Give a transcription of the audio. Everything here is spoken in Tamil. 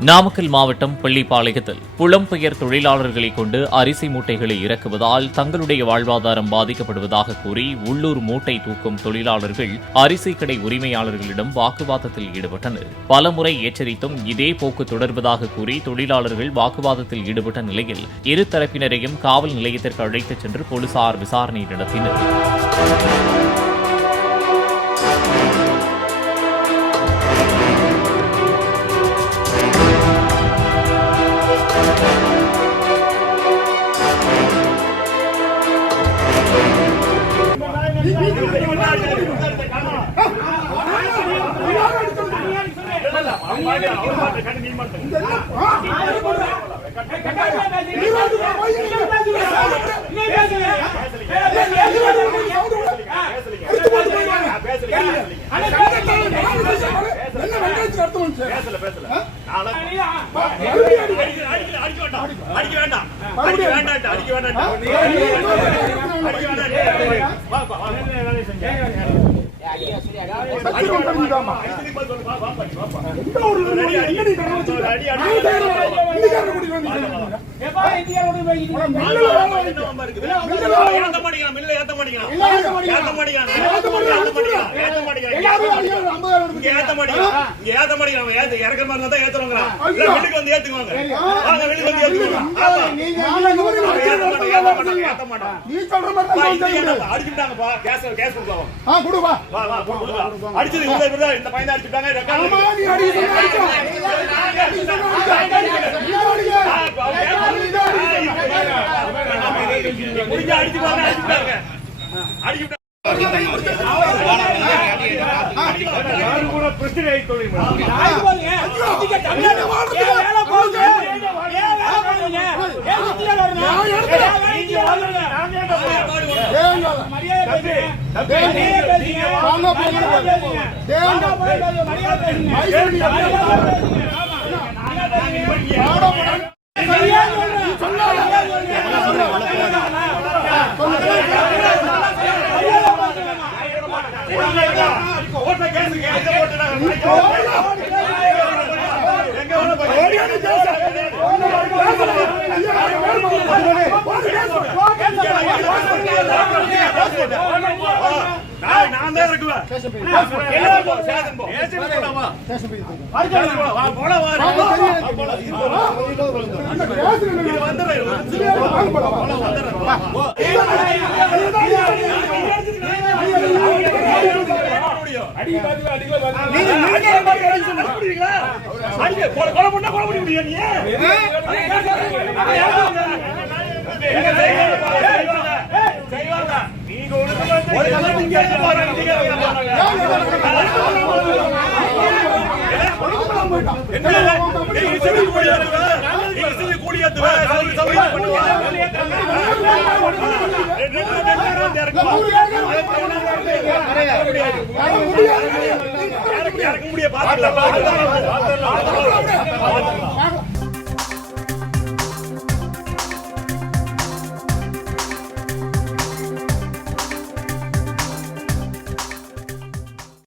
நாமக்கல் மாவட்டம் பள்ளிப்பாளையத்தில் புலம்பெயர் தொழிலாளர்களை கொண்டு அரிசி மூட்டைகளை இறக்குவதால் தங்களுடைய வாழ்வாதாரம் பாதிக்கப்படுவதாக கூறி உள்ளூர் மூட்டை தூக்கும் தொழிலாளர்கள் அரிசி கடை உரிமையாளர்களிடம் வாக்குவாதத்தில் ஈடுபட்டனர். பலமுறை எச்சரித்தும் இதே போக்கு தொடர்வதாக கூறி தொழிலாளர்கள் வாக்குவாதத்தில் ஈடுபட்ட நிலையில் இரு தரப்பினரையும் காவல் நிலையத்திற்கு அழைத்துச் சென்று போலீசார் விசாரணை நடத்தினர்.